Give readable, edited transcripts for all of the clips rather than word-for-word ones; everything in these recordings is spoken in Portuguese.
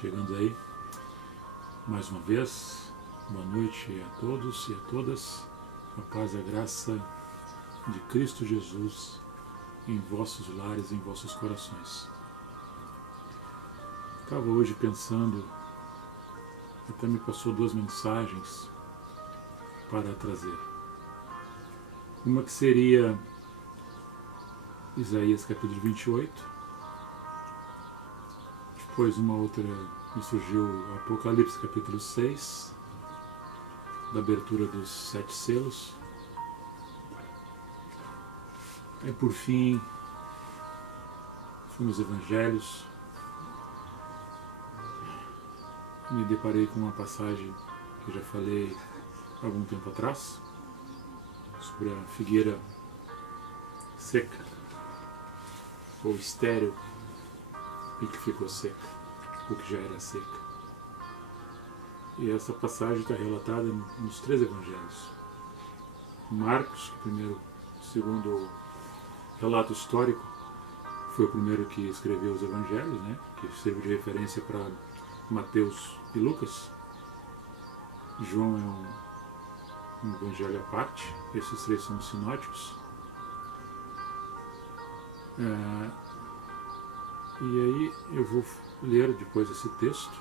chegando aí mais uma vez. Boa noite a todos e a todas. A paz e a graça de Cristo Jesus em vossos lares, em vossos corações. Estava hoje pensando, até me passou duas mensagens para trazer. Uma que seria Isaías capítulo 28, depois uma outra me surgiu Apocalipse capítulo 6, da abertura dos 7 selos. E por fim, fui nos Evangelhos, me deparei com uma passagem que eu já falei há algum tempo atrás, sobre a figueira seca, ou estéril, e que ficou seca, ou que já era seca. E essa passagem está relatada nos 3 evangelhos. Marcos, que primeiro, segundo relato histórico, foi o primeiro que escreveu os evangelhos, né, que serve de referência para Mateus e Lucas. João é um evangelho à parte, esses 3 são sinóticos. E aí eu vou ler depois esse texto,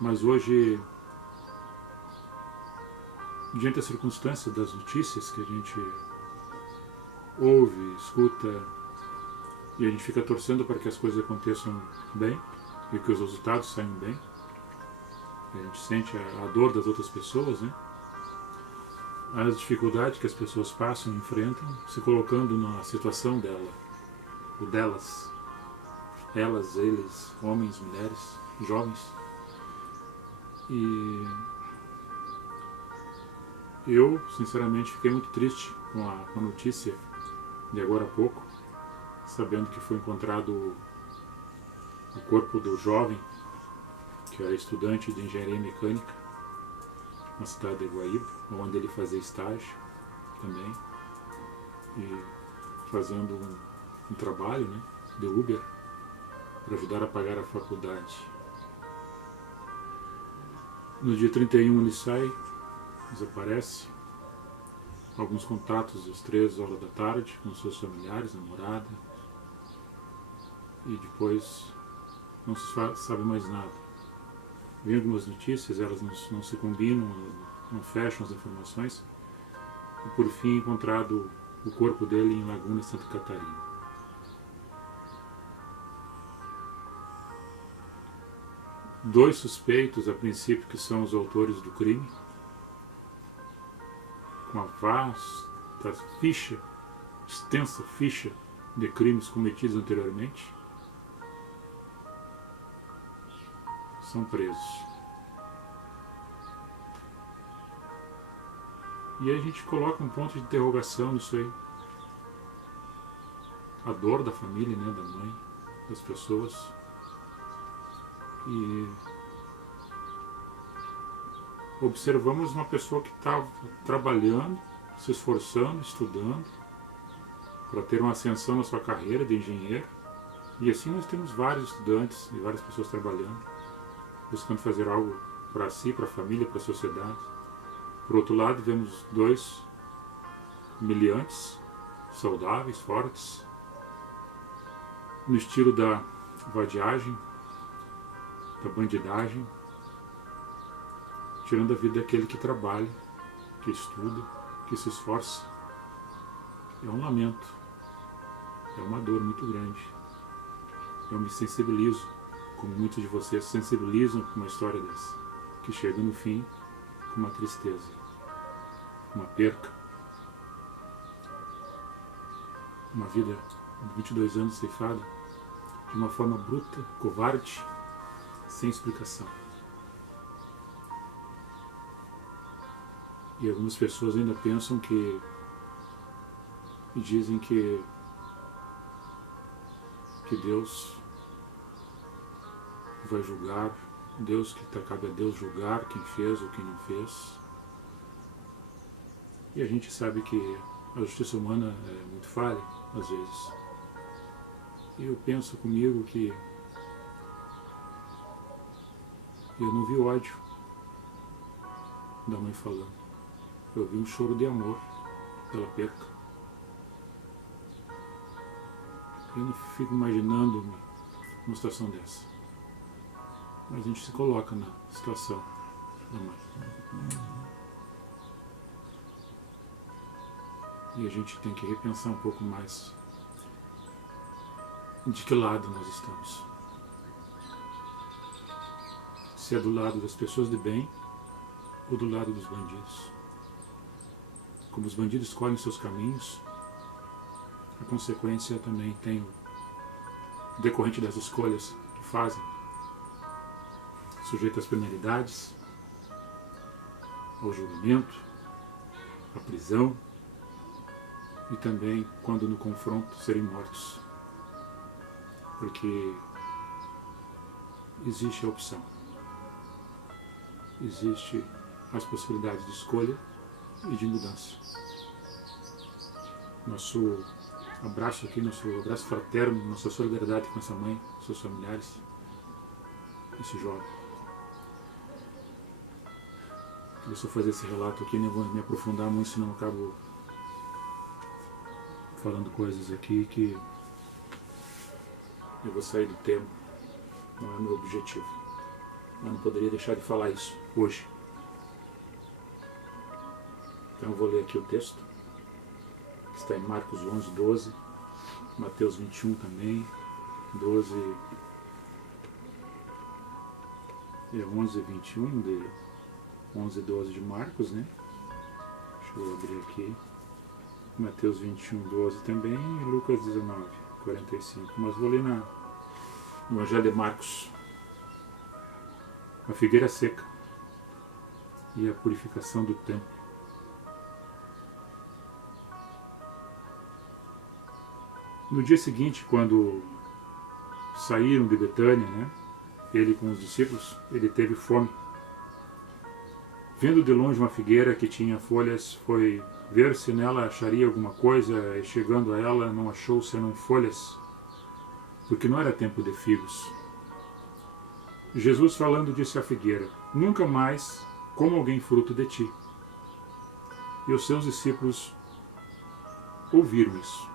mas hoje, diante das circunstâncias, das notícias que a gente ouve, escuta, e a gente fica torcendo para que as coisas aconteçam bem e que os resultados saiam bem, a gente sente a dor das outras pessoas, né? As dificuldades que as pessoas passam, enfrentam, se colocando na situação dela, ou delas, elas, eles, homens, mulheres, jovens. E eu, sinceramente, fiquei muito triste com a notícia de agora a pouco, sabendo que foi encontrado o corpo do jovem, que era estudante de engenharia mecânica, na cidade de Guaíba, onde ele fazia estágio também, e fazendo um trabalho, né, de Uber, para ajudar a pagar a faculdade. No dia 31 ele sai, desaparece, alguns contatos às 3 horas da tarde com seus familiares, namorada, e depois não se sabe mais nada. Vem algumas notícias, elas não se combinam, não fecham as informações, e por fim encontrado o corpo dele em Laguna, Santa Catarina. Dois suspeitos, a princípio, que são os autores do crime, com uma vasta ficha, extensa ficha de crimes cometidos anteriormente, são presos. E aí a gente coloca um ponto de interrogação nisso aí. A dor da família, né, da mãe, das pessoas. E observamos uma pessoa que estava trabalhando, se esforçando, estudando, para ter uma ascensão na sua carreira de engenheiro. E assim nós temos vários estudantes e várias pessoas trabalhando, buscando fazer algo para si, para a família, para a sociedade. Por outro lado, vemos 2 miliantes, saudáveis, fortes, no estilo da vadiagem, da bandidagem, tirando a vida daquele que trabalha, que estuda, que se esforça. É um lamento, é uma dor muito grande. Eu me sensibilizo, como muitos de vocês se sensibilizam com uma história dessa, que chega no fim com uma tristeza, uma perca, uma vida de 22 anos ceifada de uma forma bruta, covarde, sem explicação. E algumas pessoas ainda pensam e dizem que Deus vai julgar, cabe a Deus julgar quem fez ou quem não fez. E a gente sabe que a justiça humana é muito falha, às vezes. E eu penso comigo que E eu não vi ódio da mãe falando. Eu vi um choro de amor pela perca. Eu não fico imaginando-me numa situação dessa. Mas a gente se coloca na situação da mãe. E a gente tem que repensar um pouco mais de que lado nós estamos. Se é do lado das pessoas de bem ou do lado dos bandidos. Como os bandidos escolhem seus caminhos, a consequência também tem o decorrente das escolhas que fazem, sujeito às penalidades, ao julgamento, à prisão e também, quando no confronto, serem mortos. Porque existe a opção, existe as possibilidades de escolha e de mudança. Nosso abraço aqui, nosso abraço fraterno, nossa solidariedade com essa mãe, seus familiares, esse jovem. Queria só fazer esse relato aqui, não vou me aprofundar muito, senão eu acabo falando coisas aqui que eu vou sair do tema, não é meu objetivo. Eu não poderia deixar de falar isso hoje. Então eu vou ler aqui o texto, que está em Marcos 11, 12, Mateus 21 também, 12, 11 e 21, de 11 e 12 de Marcos, né? Deixa eu abrir aqui. Mateus 21, 12 também, e Lucas 19, 45. Mas vou ler no Evangelho de Marcos. A figueira seca e a purificação do templo. No dia seguinte, quando saíram de Betânia, né, ele com os discípulos, ele teve fome. Vendo de longe uma figueira que tinha folhas, foi ver se nela acharia alguma coisa, e chegando a ela não achou senão folhas, porque não era tempo de figos. Jesus, falando, disse à figueira: nunca mais coma alguém fruto de ti. E os seus discípulos ouviram isso.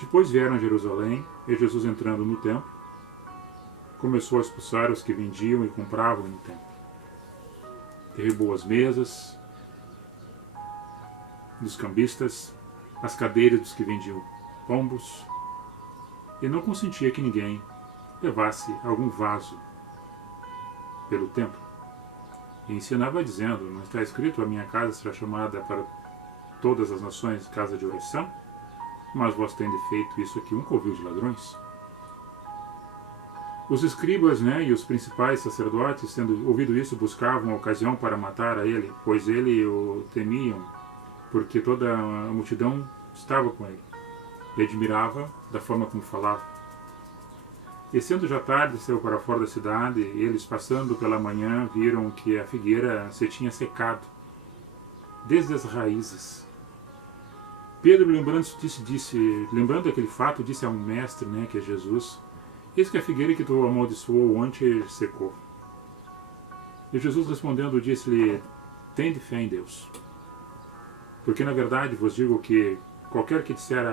Depois vieram a Jerusalém, e Jesus, entrando no templo, começou a expulsar os que vendiam e compravam no templo. Derrubou as mesas dos cambistas, as cadeiras dos que vendiam pombos, e não consentia que ninguém levasse algum vaso pelo templo. E ensinava dizendo: não está escrito, a minha casa será chamada para todas as nações casa de oração? Mas vós tendes feito isso aqui um covil de ladrões. Os escribas, né, e os principais sacerdotes, tendo ouvido isso, buscavam a ocasião para matar a ele, pois ele o temiam, porque toda a multidão estava com ele e admirava da forma como falava. E sendo já tarde, saiu para fora da cidade, e eles, passando pela manhã, viram que a figueira se tinha secado desde as raízes. Pedro, lembrando aquele fato, disse a um mestre, né, que é Jesus: eis que a figueira que tu amaldiçoou ontem secou. E Jesus, respondendo, disse-lhe: tende fé em Deus. Porque na verdade vos digo que qualquer que disser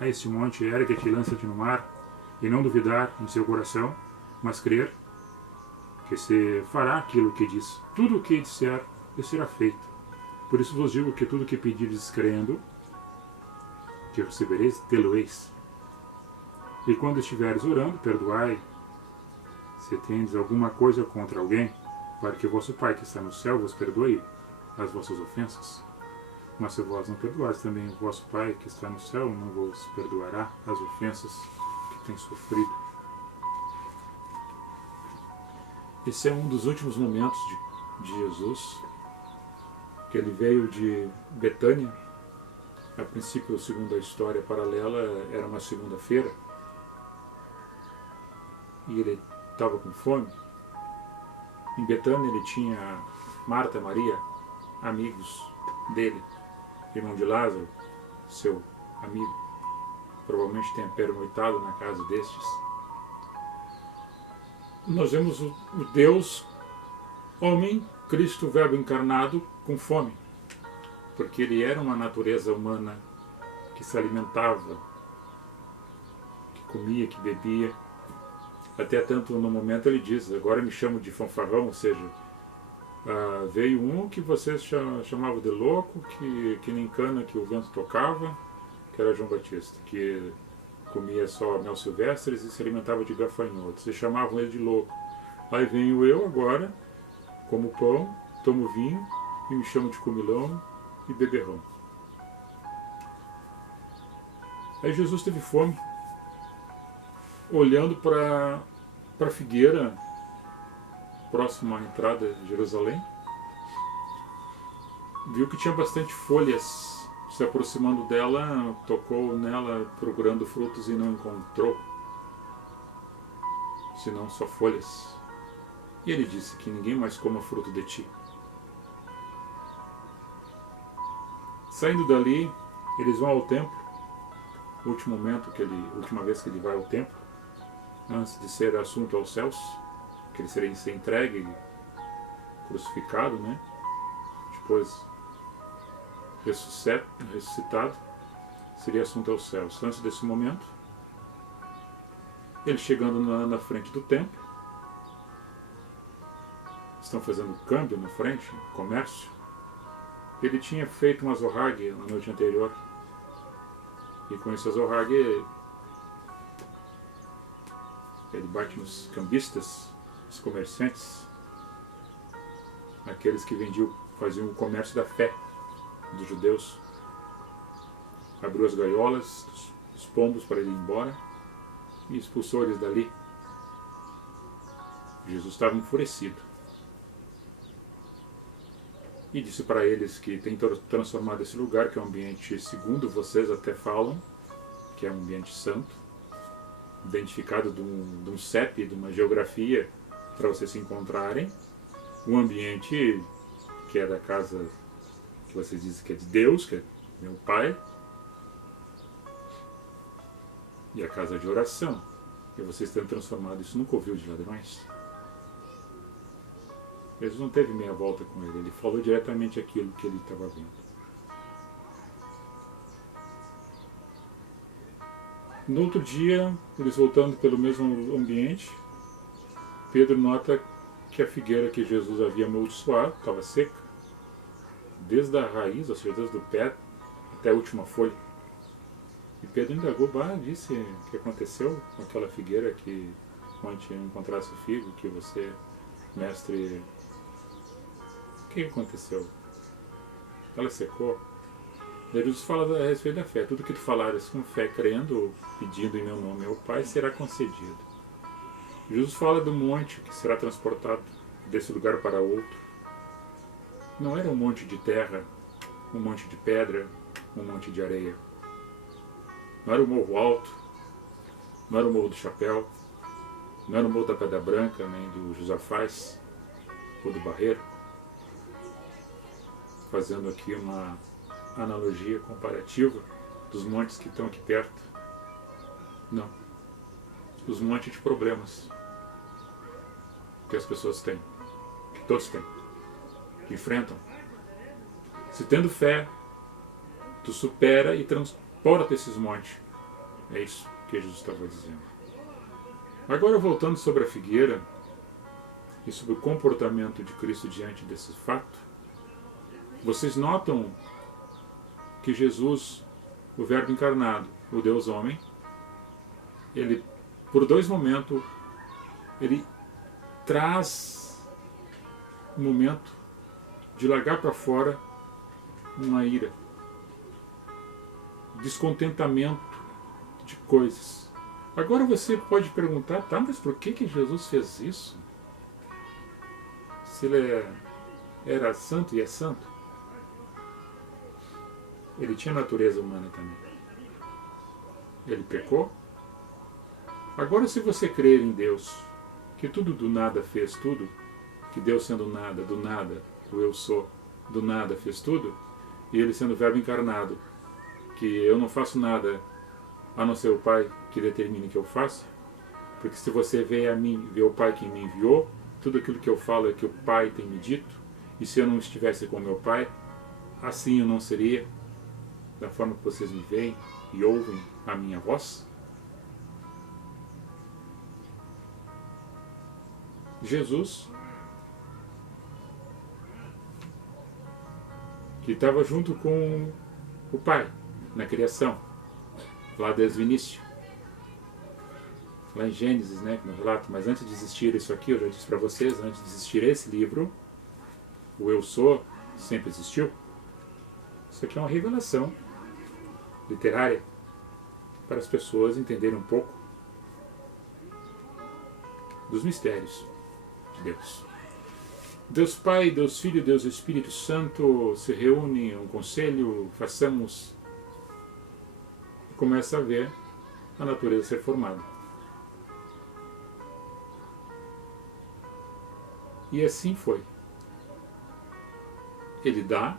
a este monte: ergue-te e lança-te no mar, e não duvidar em seu coração, mas crer que se fará aquilo que diz, tudo o que disser lhe será feito. Por isso vos digo que tudo o que pedires crendo, que recebereis, tê-lo-eis. E quando estiveres orando, perdoai, se tendes alguma coisa contra alguém, para que vosso Pai que está no céu vos perdoe as vossas ofensas. Mas se vós não perdoares, também o vosso Pai que está no céu não vos perdoará as ofensas que tem sofrido. Esse é um dos últimos momentos de Jesus, que ele veio de Betânia. A princípio, segundo a história paralela, era uma segunda-feira, e ele estava com fome. Em Betânia ele tinha Marta, Maria, amigos dele, irmão de Lázaro, seu amigo, provavelmente tenha pernoitado na casa destes. nós vemos o Deus homem, Cristo, o Verbo encarnado, com fome, porque ele era uma natureza humana que se alimentava, que comia, que bebia. Até tanto no momento ele diz: agora me chamo de fanfarrão, ou seja, veio um que vocês chamavam de louco, que nem cana que o vento tocava, que era João Batista, que comia só mel silvestres e se alimentava de gafanhotos. Vocês chamavam ele de louco. Aí venho eu agora, como pão, tomo vinho e me chamo de comilão e beberrão. Aí Jesus teve fome, olhando para a figueira próximo à entrada de Jerusalém, viu que tinha bastante folhas. Se aproximando dela, tocou nela procurando frutos e não encontrou, senão só folhas. E ele disse: que ninguém mais coma fruto de ti. Saindo dali, eles vão ao templo. Última vez que ele vai ao templo, antes de ser assunto aos céus, que ele seria ser entregue, crucificado, né? Depois ressuscitado, seria assunto aos céus. Antes desse momento, ele chegando na frente do templo, estão fazendo câmbio na frente, comércio. Ele tinha feito uma zorrague na noite anterior, e com essa zorrague ele bate nos cambistas, os comerciantes, aqueles que faziam o comércio da fé dos judeus. Abriu as gaiolas dos pombos para ele ir embora e expulsou eles dali. Jesus estava enfurecido e disse para eles que tem transformado esse lugar, que é um ambiente, segundo vocês até falam, que é um ambiente santo, identificado de um CEP, de uma geografia, para vocês se encontrarem, um ambiente que é da casa que vocês dizem que é de Deus, que é meu Pai, e a casa de oração, e vocês têm transformado isso num covil de ladrões. Jesus não teve meia volta com ele, ele falou diretamente aquilo que ele estava vendo. No outro dia, eles voltando pelo mesmo ambiente, Pedro nota que a figueira que Jesus havia amaldiçoado estava seca, desde a raiz, ou seja, desde o pé até a última folha. E Pedro indagou, disse o que aconteceu com aquela figueira que onde encontrasse o figo, que você, mestre, o que aconteceu? Ela secou. Jesus fala a respeito da fé. Tudo que tu falares com fé, crendo, pedindo em meu nome ao Pai, será concedido. Jesus fala do monte que será transportado desse lugar para outro. Não era um monte de terra, um monte de pedra, um monte de areia. Não era o Morro Alto, não era o Morro do Chapéu, não era o Morro da Pedra Branca, nem do Josafás, ou do Barreiro. Fazendo aqui uma analogia comparativa dos montes que estão aqui perto. Não. Os montes de problemas que as pessoas têm, que todos têm, que enfrentam. Se tendo fé, tu supera e transporta esses montes. É isso que Jesus estava dizendo. Agora, voltando sobre a figueira e sobre o comportamento de Cristo diante desse fato, vocês notam que Jesus, o Verbo encarnado, o Deus homem, ele, por dois momentos, ele traz um momento de largar para fora uma ira, descontentamento de coisas. Agora você pode perguntar, mas por que Jesus fez isso? Se ele era santo e é santo? Ele tinha natureza humana também. Ele pecou? Agora, se você crer em Deus, que tudo do nada fez tudo, que Deus sendo nada, do nada, o eu sou, do nada fez tudo, e ele sendo o Verbo encarnado, que eu não faço nada a não ser o Pai que determine que eu faça, Porque se você vê a mim, vê o Pai que me enviou, tudo aquilo que eu falo é que o Pai tem me dito, e se eu não estivesse com meu Pai, assim eu não seria, da forma que vocês me veem e ouvem a minha voz. Jesus, que estava junto com o Pai na criação, lá desde o início, lá em Gênesis, né, no relato. Mas antes de existir isso aqui, eu já disse para vocês, antes de existir esse livro, o Eu Sou sempre existiu. Isso aqui é uma revelação literária para as pessoas entenderem um pouco dos mistérios de Deus. Deus Pai, Deus Filho, Deus Espírito Santo se reúne em um conselho, façamos, e começa a ver a natureza ser formada. E assim foi. Ele dá,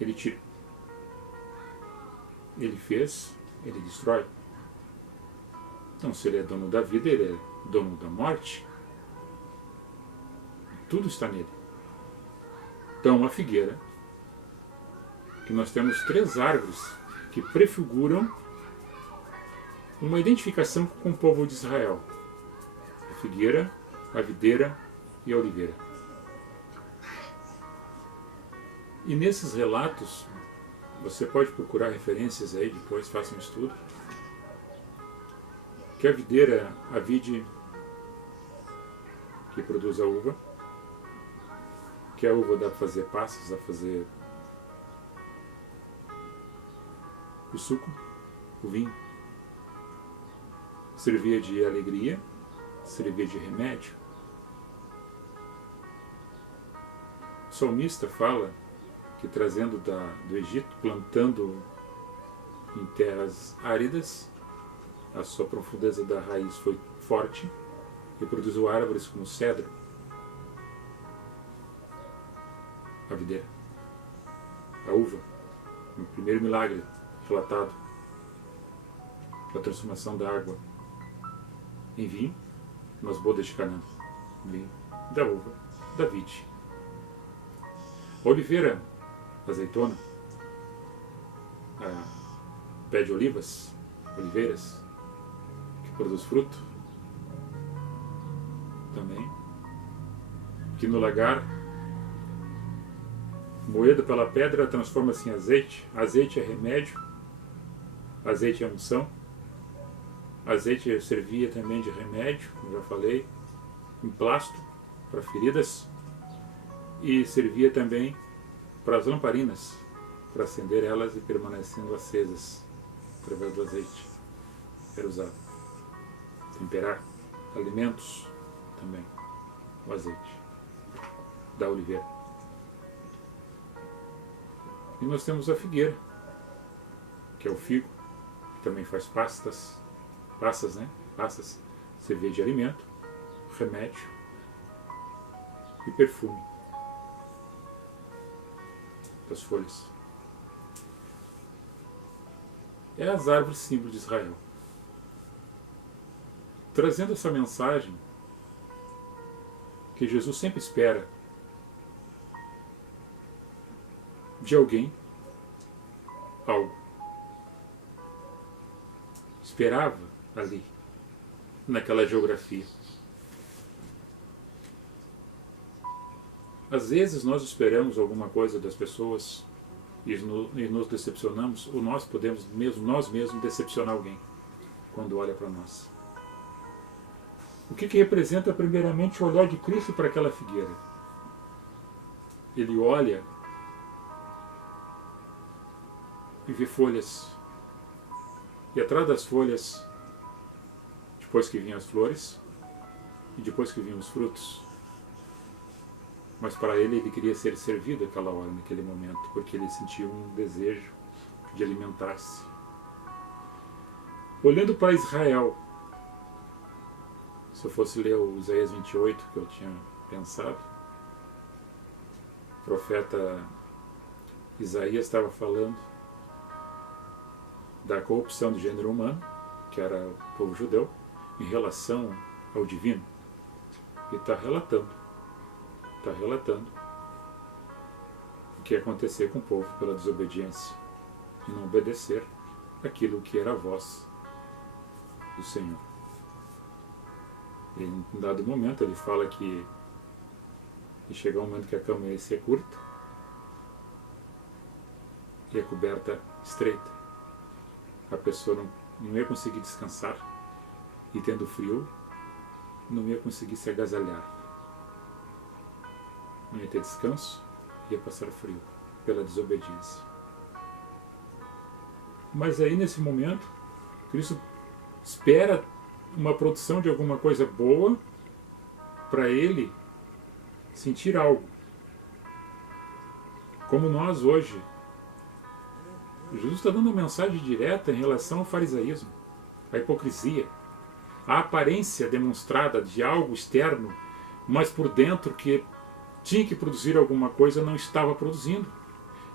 ele tira. Ele fez, ele destrói. Então, se ele é dono da vida, ele é dono da morte. Tudo está nele. Então, a figueira, que nós temos 3 árvores que prefiguram uma identificação com o povo de Israel: a figueira, a videira e a oliveira. E nesses relatos, você pode procurar referências aí, depois faça um estudo, que a videira, a vide que produz a uva, que a uva dá para fazer passas, dá para fazer o suco, o vinho. Servia de alegria, servia de remédio. O salmista fala que trazendo do Egito, plantando em terras áridas, a sua profundeza da raiz foi forte e produziu árvores como o cedro, a videira, a uva, o primeiro milagre relatado, a transformação da água em vinho nas bodas de Canaã, vinho da uva, da vide. A oliveira, a azeitona, a pé de olivas, oliveiras, que produz fruto, também, que no lagar, moído pela pedra, transforma-se em azeite. Azeite é remédio, azeite é unção, azeite servia também de remédio, como já falei, emplasto para feridas, e servia também para as lamparinas, para acender elas e permanecendo acesas através do azeite. Era usado. Temperar alimentos também, o azeite da oliveira. E nós temos a figueira, que é o figo, que também faz passas, né? Passas, servia de alimento, remédio e perfume das folhas. É as árvores símbolo de Israel. Trazendo essa mensagem que Jesus sempre espera de alguém algo. Esperava ali, naquela geografia. Às vezes nós esperamos alguma coisa das pessoas e nos decepcionamos, ou nós podemos nós mesmos decepcionar alguém quando olha para nós. O que representa primeiramente o olhar de Cristo para aquela figueira? Ele olha e vê folhas. E atrás das folhas, depois que vinham as flores, e depois que vinham os frutos. Mas para ele queria ser servido naquela hora, naquele momento, porque ele sentia um desejo de alimentar-se. Olhando para Israel, se eu fosse ler o Isaías 28, que eu tinha pensado, o profeta Isaías estava falando da corrupção do gênero humano, que era o povo judeu, em relação ao divino e está relatando o que ia acontecer com o povo pela desobediência e não obedecer aquilo que era a voz do Senhor. E em um dado momento ele fala que ia chegar um momento que a cama ia ser curta e a coberta estreita. A pessoa não ia conseguir descansar e, tendo frio, não ia conseguir se agasalhar. Não ia ter descanso, ia passar frio pela desobediência. Mas aí, nesse momento, Cristo espera uma produção de alguma coisa boa para ele sentir algo. Como nós hoje. Jesus está dando uma mensagem direta em relação ao farisaísmo, à hipocrisia, à aparência demonstrada de algo externo, mas por dentro que tinha que produzir alguma coisa não estava produzindo.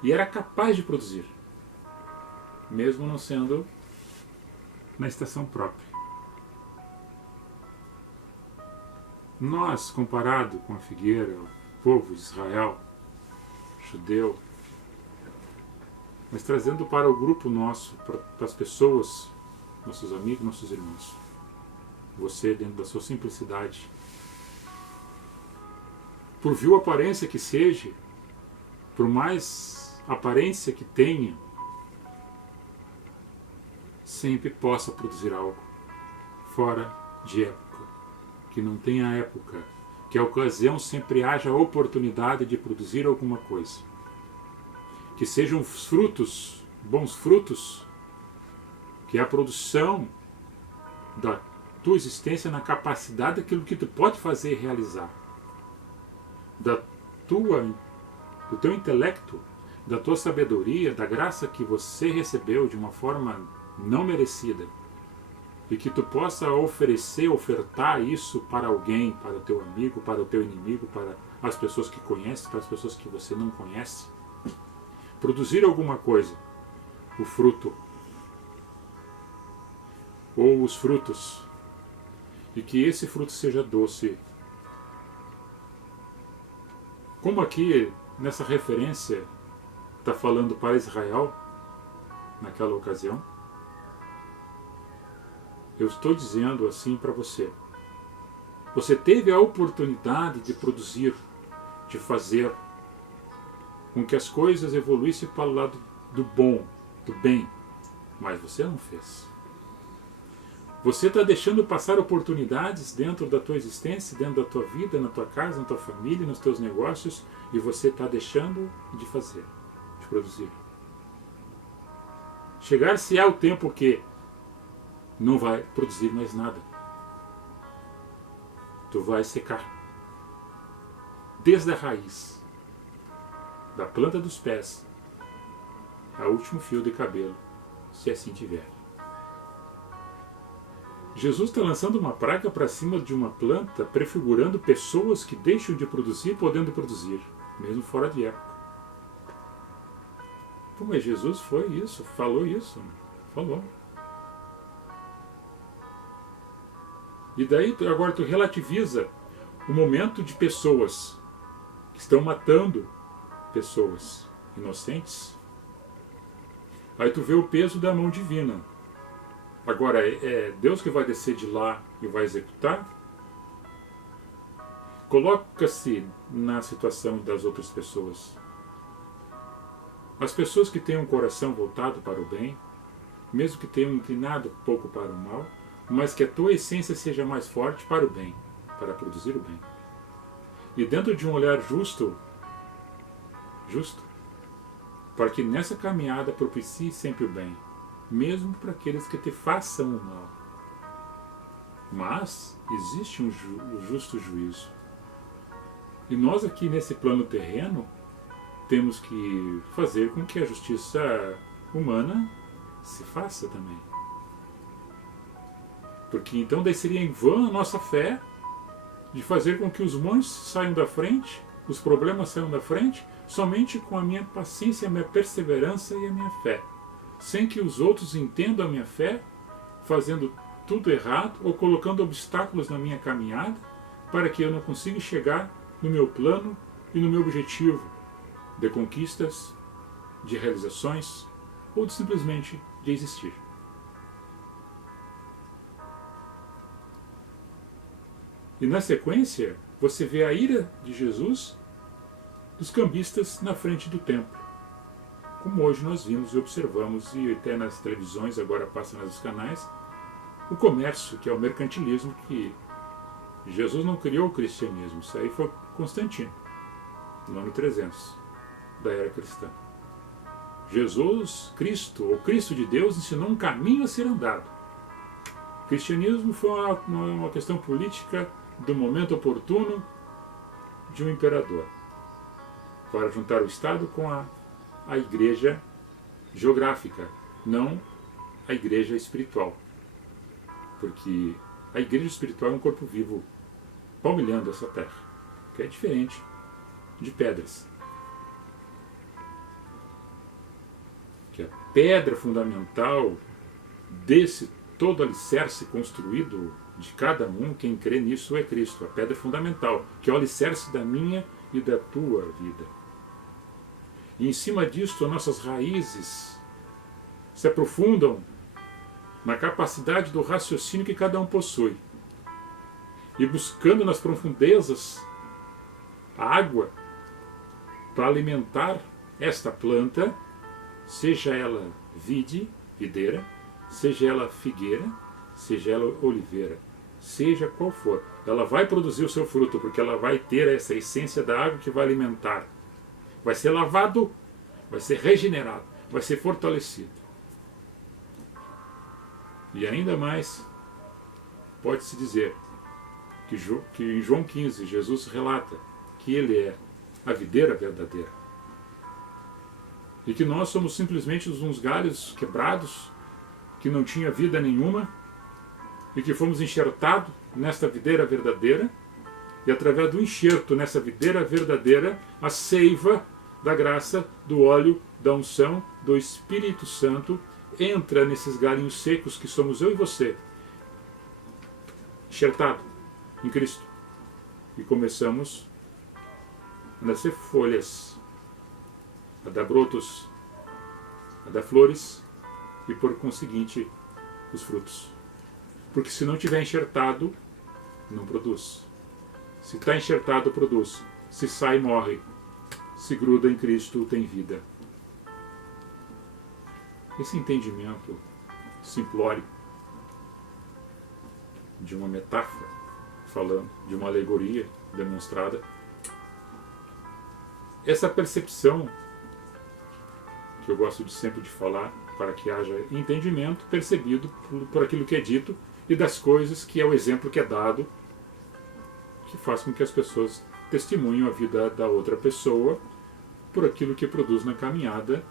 E era capaz de produzir, mesmo não sendo na estação própria. Nós, comparado com a figueira, o povo de Israel, judeu, mas trazendo para o grupo nosso, para as pessoas, nossos amigos, nossos irmãos, você dentro da sua simplicidade, por vil aparência que seja, por mais aparência que tenha, sempre possa produzir algo fora de época, que não tenha época, que a ocasião sempre haja a oportunidade de produzir alguma coisa, que sejam frutos, bons frutos, que é a produção da tua existência na capacidade daquilo que tu pode fazer e realizar, do teu intelecto, da tua sabedoria, da graça que você recebeu de uma forma não merecida, e que tu possa ofertar isso para alguém, para o teu amigo, para o teu inimigo, para as pessoas que conhece, para as pessoas que você não conhece. Produzir alguma coisa, o fruto, ou os frutos, e que esse fruto seja doce. Como aqui, nessa referência, está falando para Israel, naquela ocasião, eu estou dizendo assim para você. Você teve a oportunidade de produzir, de fazer com que as coisas evoluíssem para o lado do bom, do bem, mas você não fez. Você está deixando passar oportunidades dentro da tua existência, dentro da tua vida, na tua casa, na tua família, nos teus negócios, e você está deixando de fazer, de produzir. Chegar-se ao tempo que não vai produzir mais nada. Tu vai secar. Desde a raiz, da planta dos pés, ao último fio de cabelo, se assim tiver. Jesus está lançando uma praga para cima de uma planta, prefigurando pessoas que deixam de produzir, podendo produzir, mesmo fora de época. Pô, mas Jesus foi isso, falou isso, falou. E daí agora tu relativiza o momento de pessoas que estão matando pessoas inocentes. Aí tu vê o peso da mão divina. Agora, é Deus que vai descer de lá e vai executar? Coloca-se na situação das outras pessoas. As pessoas que têm um coração voltado para o bem, mesmo que tenham inclinado pouco para o mal, mas que a tua essência seja mais forte para o bem, para produzir o bem. E dentro de um olhar justo, para que nessa caminhada propicie sempre o bem, mesmo para aqueles que te façam o mal. Mas existe um justo juízo. E nós aqui nesse plano terreno temos que fazer com que a justiça humana se faça também. Porque então daí seria em vão a nossa fé de fazer com que os montes saiam da frente, os problemas saiam da frente, somente com a minha paciência, a minha perseverança e a minha fé. Sem que os outros entendam a minha fé, fazendo tudo errado ou colocando obstáculos na minha caminhada para que eu não consiga chegar no meu plano e no meu objetivo de conquistas, de realizações ou de simplesmente de existir. E na sequência, você vê a ira de Jesus dos cambistas na frente do templo. Como hoje nós vimos e observamos, e até nas televisões, agora passa nos canais, o comércio, que é o mercantilismo, que Jesus não criou o cristianismo, isso aí foi Constantino, no ano 300 da era cristã. Jesus, Cristo, o Cristo de Deus, ensinou um caminho a ser andado. O cristianismo foi uma questão política do momento oportuno de um imperador, para juntar o Estado com a igreja geográfica, não a igreja espiritual. Porque a igreja espiritual é um corpo vivo palmilhando essa terra, que é diferente de pedras. Que a pedra fundamental desse todo alicerce construído de cada um, quem crê nisso é Cristo, a pedra fundamental, que é o alicerce da minha e da tua vida. E em cima disto, as nossas raízes se aprofundam na capacidade do raciocínio que cada um possui. E buscando nas profundezas a água para alimentar esta planta, seja ela videira, seja ela figueira, seja ela oliveira, seja qual for, ela vai produzir o seu fruto, porque ela vai ter essa essência da água que vai alimentar. Vai ser lavado, vai ser regenerado, vai ser fortalecido. E ainda mais, pode-se dizer que em João 15, Jesus relata que ele é a videira verdadeira. E que nós somos simplesmente uns galhos quebrados, que não tinha vida nenhuma, e que fomos enxertados nesta videira verdadeira, e através do enxerto nessa videira verdadeira, a seiva da graça, do óleo, da unção, do Espírito Santo, entra nesses galinhos secos que somos eu e você, enxertado em Cristo. E começamos a nascer folhas, a dar brotos, a dar flores e, por conseguinte, os frutos. Porque se não tiver enxertado, não produz. Se está enxertado, produz. Se sai, morre. Se gruda em Cristo, tem vida. Esse entendimento simplório de uma metáfora, falando de uma alegoria demonstrada, essa percepção que eu gosto sempre de falar, para que haja entendimento percebido por aquilo que é dito e das coisas que é o exemplo que é dado, que faz com que as pessoas testemunhem a vida da outra pessoa por aquilo que produz na caminhada.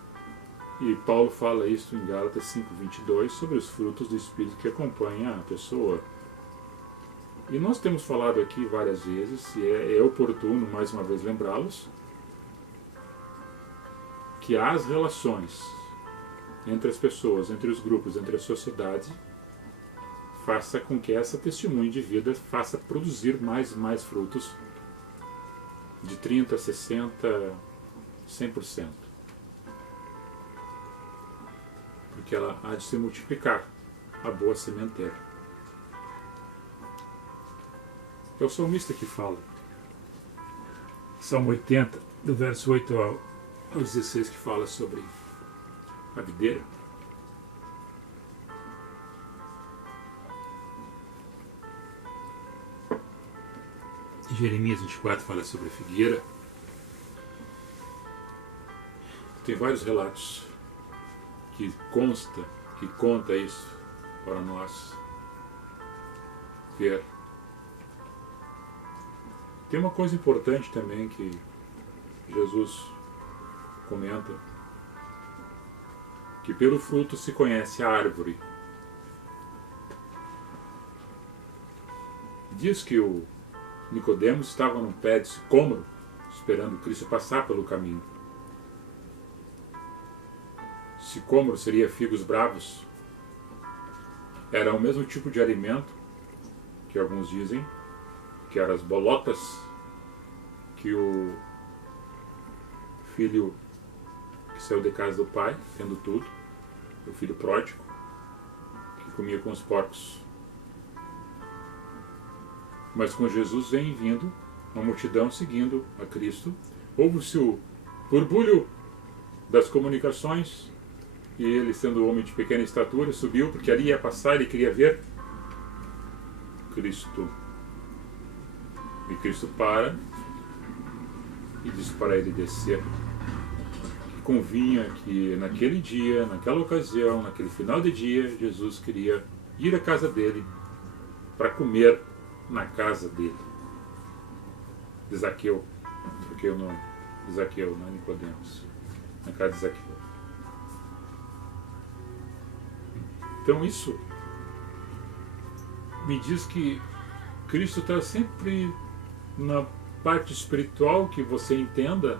E Paulo fala isso em Gálatas 5:22 sobre os frutos do Espírito que acompanham a pessoa. E nós temos falado aqui várias vezes, e é oportuno mais uma vez lembrá-los, que as relações entre as pessoas, entre os grupos, entre a sociedade, faça com que essa testemunho de vida faça produzir mais frutos de 30%, 60%, 100%. Porque ela há de se multiplicar, a boa sementeira. É o salmista que fala. Salmo 80, do verso 8 ao 16, que fala sobre a videira. Jeremias 24 fala sobre a figueira. Tem vários relatos que conta isso para nós ver. Tem uma coisa importante também que Jesus comenta, que pelo fruto se conhece a árvore. Diz que o Nicodemos estava num pé de sicômoro, esperando Cristo passar pelo caminho. Sicômoro seria figos bravos. era o mesmo tipo de alimento que alguns dizem que eram as bolotas que o filho que saiu de casa do pai, tendo tudo, o filho pródigo, que comia com os porcos. Mas com Jesus vem vindo uma multidão seguindo a Cristo. Houve-se o burbulho das comunicações, e ele, sendo homem de pequena estatura, subiu, porque ali ia passar e queria ver Cristo. E Cristo para e diz para ele descer. Que convinha que naquele dia, naquela ocasião, naquele final de dia, Jesus queria ir à casa dele para comer na casa dele. De Zaqueu, porque eu não, de Zaqueu, não é Nicodemos, na casa de Zaqueu. Então isso me diz que Cristo está sempre na parte espiritual que você entenda.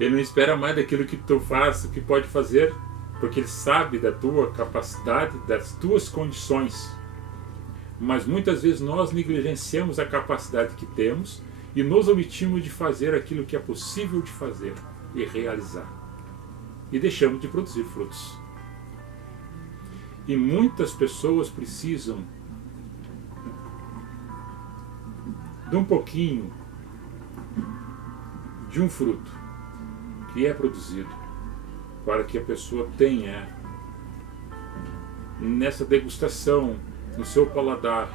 Ele não espera mais daquilo que tu faz, que pode fazer, porque Ele sabe da tua capacidade, das tuas condições. Mas muitas vezes nós negligenciamos a capacidade que temos e nos omitimos de fazer aquilo que é possível de fazer e realizar. E deixamos de produzir frutos. E muitas pessoas precisam de um pouquinho de um fruto que é produzido para que a pessoa tenha nessa degustação, no seu paladar,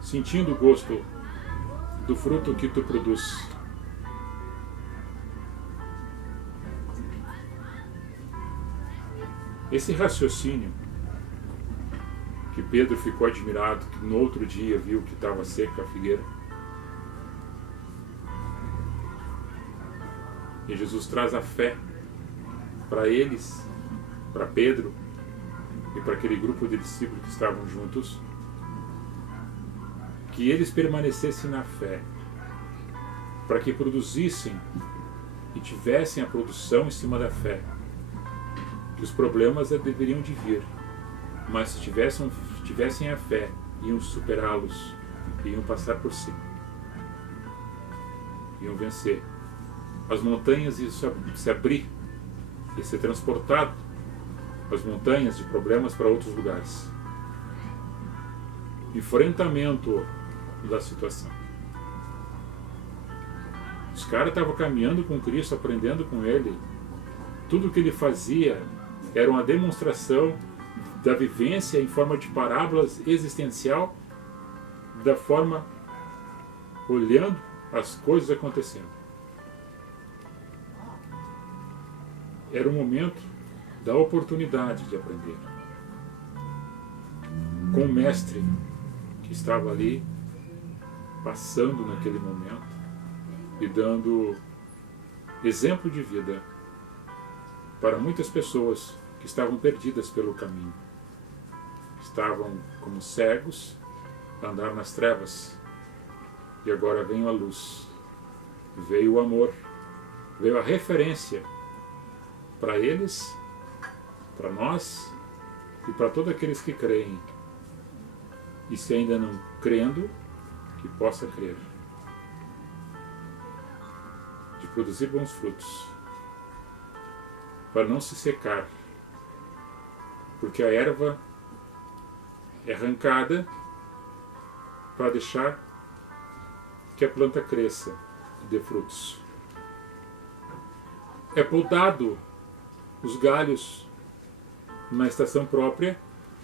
sentindo o gosto do fruto que tu produz. Esse raciocínio que Pedro ficou admirado, que no outro dia viu que estava seca a figueira. E Jesus traz a fé para eles, para Pedro e para aquele grupo de discípulos que estavam juntos, que eles permanecessem na fé, para que produzissem e tivessem a produção em cima da fé. Que os problemas deveriam de vir, mas se tivessem a fé, iam superá-los, iam passar por cima, iam vencer. As montanhas iam se abrir e ser transportado, as montanhas de problemas, para outros lugares. Enfrentamento da situação. Os caras estavam caminhando com Cristo, aprendendo com Ele. Tudo que Ele fazia era uma demonstração da vivência em forma de parábolas existencial, da forma olhando as coisas acontecendo. Era o momento da oportunidade de aprender. Com o mestre que estava ali, passando naquele momento e dando exemplo de vida para muitas pessoas que estavam perdidas pelo caminho. Estavam como cegos, a andar nas trevas. E agora veio a luz. Veio o amor. Veio a referência para eles, para nós e para todos aqueles que creem. E se ainda não crendo, que possa crer. De produzir bons frutos. Para não se secar. Porque a erva é arrancada para deixar que a planta cresça e dê frutos. É podado os galhos na estação própria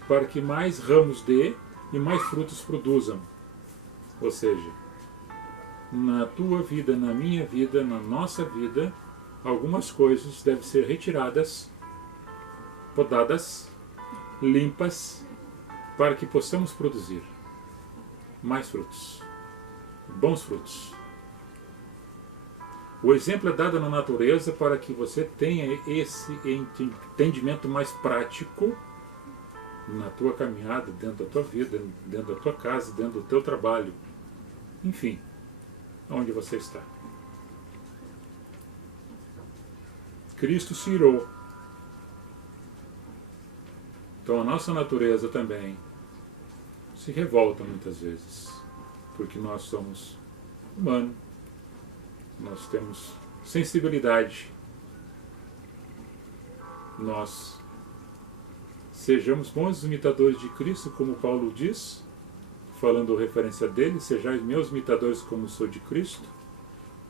para que mais ramos dê e mais frutos produzam. Ou seja, na tua vida, na minha vida, na nossa vida, algumas coisas devem ser retiradas, podadas, limpas, para que possamos produzir mais frutos, bons frutos. O exemplo é dado na natureza para que você tenha esse entendimento mais prático na tua caminhada, dentro da tua vida, dentro da tua casa, dentro do teu trabalho, enfim, onde você está. Cristo se irou Então a nossa natureza também se revolta muitas vezes, porque nós somos humanos, nós temos sensibilidade, nós sejamos bons imitadores de Cristo, como Paulo diz, falando a referência dele, sejais meus imitadores como sou de Cristo,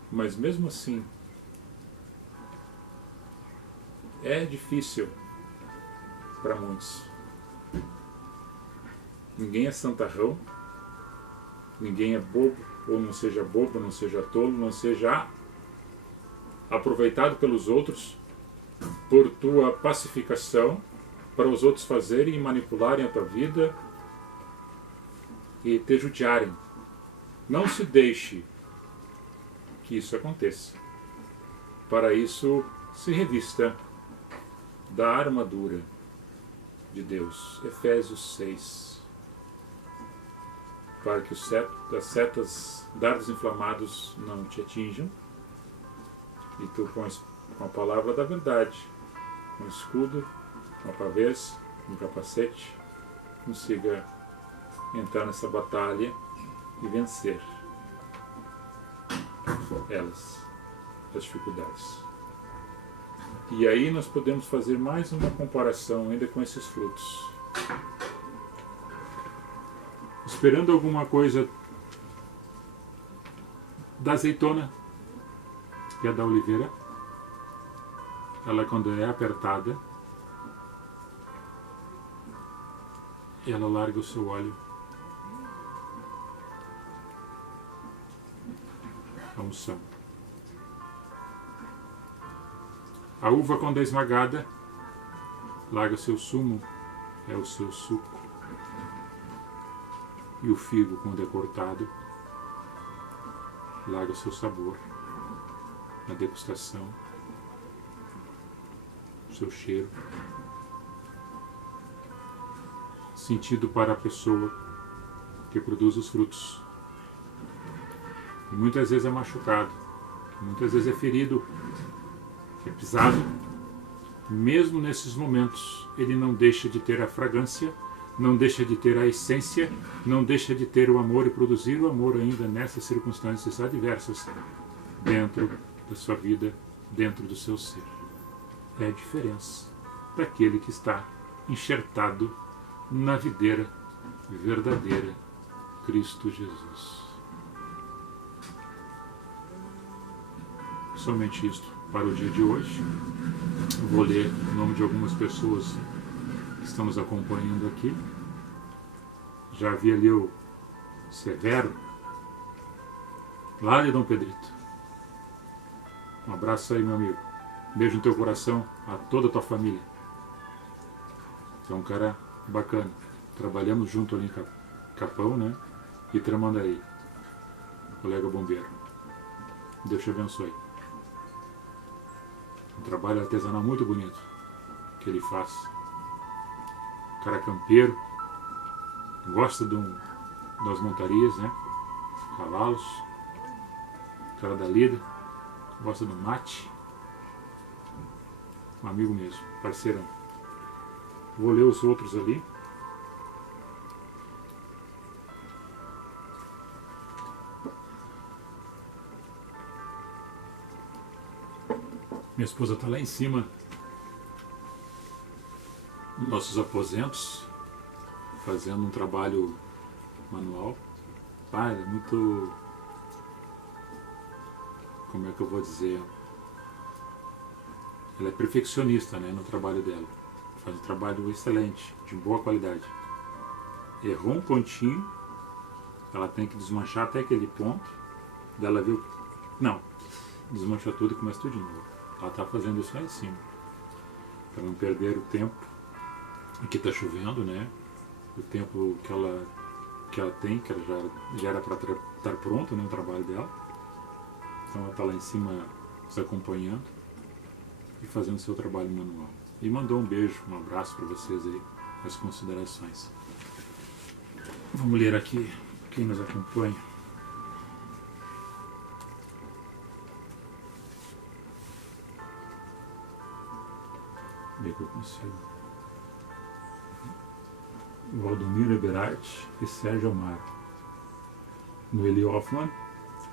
mas mesmo assim é difícil para muitos. Ninguém é santarrão, ninguém é bobo, ou não seja bobo, não seja tolo, não seja aproveitado pelos outros por tua pacificação, para os outros fazerem e manipularem a tua vida e te judiarem. Não se deixe que isso aconteça. Para isso, se revista da armadura de Deus. Efésios 6. Para que as setas, dardos inflamados não te atinjam. E tu pões com a palavra da verdade, com o escudo, com a pavês, com o capacete, consiga entrar nessa batalha e vencer elas, as dificuldades. E aí nós podemos fazer mais uma comparação ainda com esses frutos. Esperando alguma coisa da azeitona e a da oliveira, ela quando é apertada, ela larga o seu óleo. A unção. A uva quando é esmagada, larga seu sumo, é o seu suco. E o figo quando é cortado, larga seu sabor na degustação, seu cheiro, sentido para a pessoa que produz os frutos. E muitas vezes é machucado, muitas vezes é ferido, é pisado. Mesmo nesses momentos, ele não deixa de ter a fragrância, não deixa de ter a essência, não deixa de ter o amor e produzir o amor ainda nessas circunstâncias adversas dentro da sua vida, dentro do seu ser. É a diferença daquele que está enxertado na videira verdadeira, Cristo Jesus. Somente isto para o dia de hoje. Vou ler o nome de algumas pessoas que estão nos acompanhando aqui. Já vi ali o Severo, lá de Dom Pedrito. Um abraço aí, meu amigo. Beijo no teu coração, a toda a tua família. Tu é um cara bacana. Trabalhamos junto ali em Capão, né? E Tramandaí. Colega bombeiro. Deus te abençoe. Um trabalho artesanal muito bonito que ele faz. Cara campeiro, gosta das montarias, né? Cavalos. Cara da lida, gosta do mate. Um amigo mesmo, parceirão. Vou ler os outros ali. Minha esposa está lá em cima, nos nossos aposentos, fazendo um trabalho manual. Ela é muito, como é que eu vou dizer, ela é perfeccionista, né, no trabalho dela. Faz um trabalho excelente, de boa qualidade. Errou um pontinho, ela tem que desmanchar até aquele ponto, dela viu, não, desmancha tudo e começa tudo de novo. Ela está fazendo isso lá em cima, para não perder o tempo. Aqui está chovendo, né? O tempo que ela tem, que ela já era para estar pronto, né, o trabalho dela. Então ela está lá em cima nos acompanhando e fazendo seu trabalho manual. E mandou um beijo, um abraço para vocês aí, as considerações. Vamos ler aqui quem nos acompanha. Ver que eu consigo. Valdomiro Eberhardt e Sérgio Amaro. Noeli Hoffmann,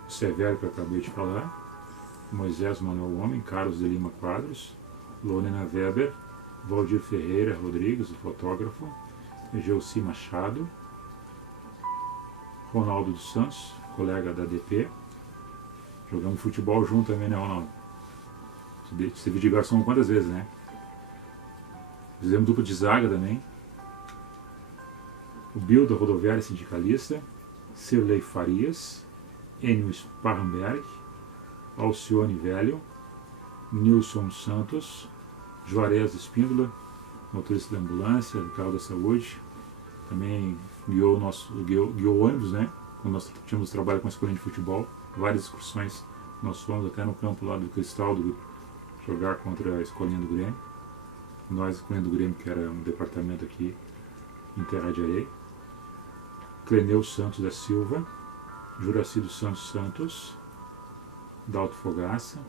o Severo que eu acabei de falar, Moisés Manuel Homem, Carlos de Lima Quadros, Lorena Weber, Valdir Ferreira Rodrigues, o fotógrafo, Geuci Machado, Ronaldo dos Santos, colega da DP. Jogamos futebol junto também, né, Ronaldo? Serviço de garçom quantas vezes, né? Fizemos dupla de zaga também. O Bill da Rodoviária Sindicalista, Cirlei Farias, Enio Sparrenberg, Alcione Velho, Nilson Santos, Juarez Espíndola, motorista da ambulância, do carro da saúde, também guiou ônibus, né? Quando nós tínhamos trabalho com a escolinha de futebol, várias excursões, nós fomos até no campo lá do Cristal jogar contra a escolinha do Grêmio. Nós, a escolinha do Grêmio, que era um departamento aqui em Terra de Areia. Cleneu Santos da Silva, Juraci dos Santos, Dalto Fogaça,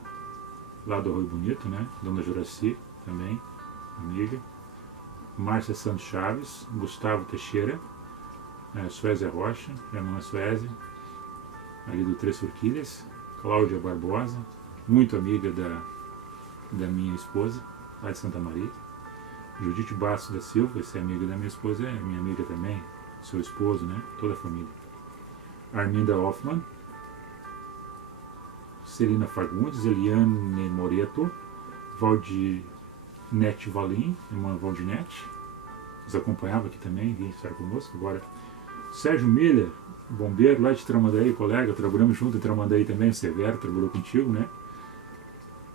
lá do Arroio Bonito, né? Dona Juraci também, amiga. Márcia Santos Chaves, Gustavo Teixeira, Suézia Rocha, minha irmã Suézia, ali do Três Forquilhas, Cláudia Barbosa, muito amiga da minha esposa, lá de Santa Maria. Judite Bastos da Silva, essa é amiga da minha esposa, é minha amiga também, seu esposo, né? Toda a família. Arminda Hoffmann, Celina Fagundes, Eliane Moreto, Valdinete Valim, irmã Valdinete, nos acompanhava aqui também, vinha estar conosco agora. Sérgio Miller, bombeiro lá de Tramandaí, colega, trabalhamos junto em Tramandaí também, o Severo trabalhou contigo, né?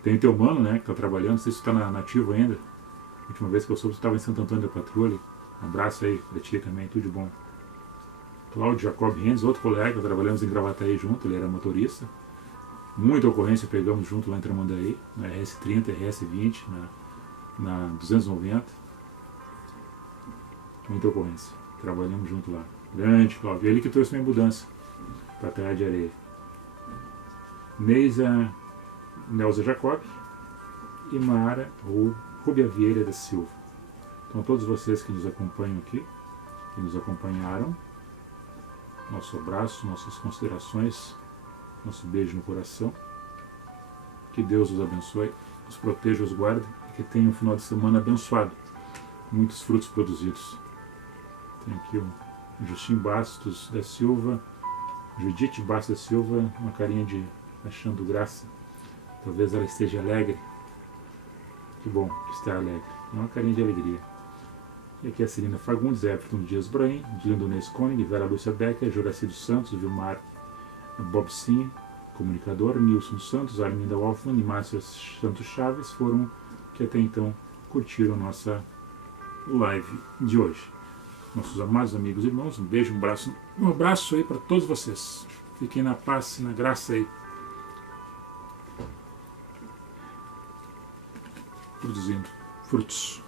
Tem o teu mano, né, que está trabalhando, não sei se tu está nativo ainda. A última vez que eu soube, tu estava em Santo Antônio da Patrulha. Um abraço aí para ti também, tudo de bom. Cláudio Jacob Renz, outro colega, trabalhamos em Gravataí junto, ele era motorista. Muita ocorrência pegamos junto lá em Tramandaí, na RS30, RS20, na 290. Muita ocorrência. Trabalhamos junto lá. Grande Cláudio. Ele que trouxe minha mudança para a Terra de Areia. Nelza Jacob e Mara Rubia Vieira da Silva. Então, todos vocês que nos acompanham aqui, que nos acompanharam, nosso abraço, nossas considerações, nosso beijo no coração. Que Deus os abençoe, os proteja, os guarde e que tenham um final de semana abençoado. Muitos frutos produzidos. Tem aqui o Justin Bastos da Silva, Judite Bastos da Silva, uma carinha de achando graça. Talvez ela esteja alegre. Que bom que está alegre. É uma carinha de alegria. E aqui a Celina Fagundes, Everton Dias Brahim, Dildonês Koenig, Vera Lúcia Becker, Juraci dos Santos, Vilmar Bobsin, comunicador, Nilson Santos, Arminda Hoffmann e Márcia Santos Chaves foram que até então curtiram nossa live de hoje. Nossos amados amigos e irmãos, um beijo, um abraço aí para todos vocês. Fiquem na paz e na graça aí. Produzindo frutos.